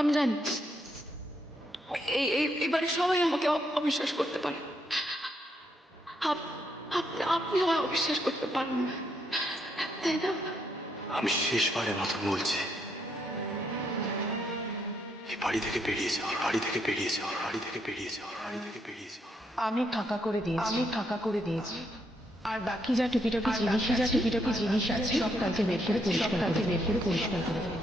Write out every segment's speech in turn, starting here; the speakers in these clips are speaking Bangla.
আমি জানি এবারে সবাই আমাকে অবিশ্বাস করতে পারে। আপনি আমায় অবিশ্বাস করতে পারেন না, তাই না? আমি শেষবারের মতন বলছি, এই বাড়ি থেকে বেরিয়ে যাও, বাড়ি থেকে বেরিয়ে যাও, বাড়ি থেকে বেরিয়ে যাও, বাড়ি থেকে বেরিয়ে যাও। আমি ফাঁকা করে দিয়েছি, আর বাকি যা টুকিটাকি জিনিস আছে সব কালকে বের করে পরিষ্কার করে দেবো।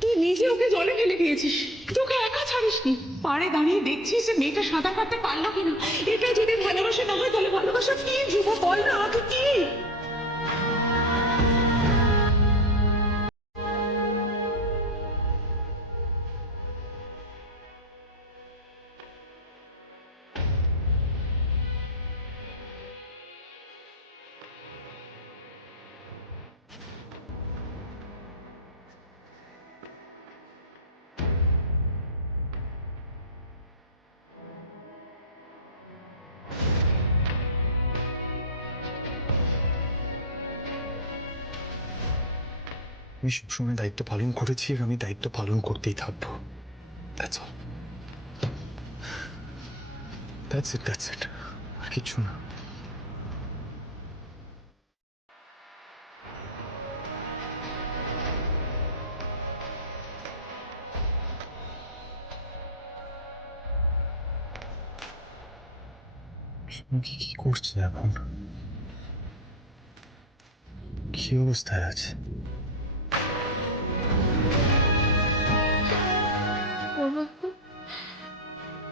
তুই নিজে ওকে জলে ফেলে দিয়েছিস, তোকে একা ছাড়িসনি। পাড়ে দাঁড়িয়ে দেখছিস যে মেয়েটা সাঁতার কাটতে পারলো কিনা। এটা যদি ভালোবাসা না হয় তাহলে ভালোবাসা কি? ধ্রুব, বল না আমাকে কি? আমি সবসময় দায়িত্ব পালন করেছি আর আমি দায়িত্ব পালন করতেই থাকবো। That's all. That's it. আর কিছু না। কি করছে এখন? কি অবস্থায় আছে?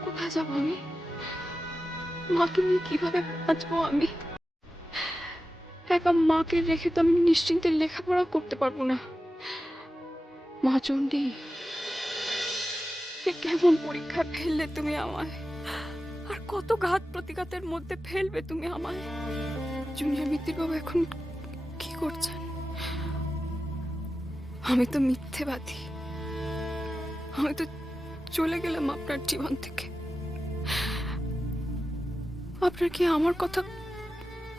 কোথায় যাবো আমি? মাকে নিয়ে কিভাবে বাঁচবো আমি? একা মাকে রেখে তো আমি নিশ্চিন্তে লেখাপড়া করতে পারবো না। মা চণ্ডী, কেমন পরীক্ষা ফেললে তুমি আমায়, আর কত ঘাত প্রতিঘাতের মধ্যে ফেলবে তুমি আমায়? জুনিয়র মিত্তির বাবু এখন কি করছেন? আমি তো মিথ্যেবাদী, আমি তো চলে গেলাম আপনার জীবন থেকে। আপনার কি আমার কথা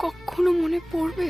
কখনো মনে পড়বে?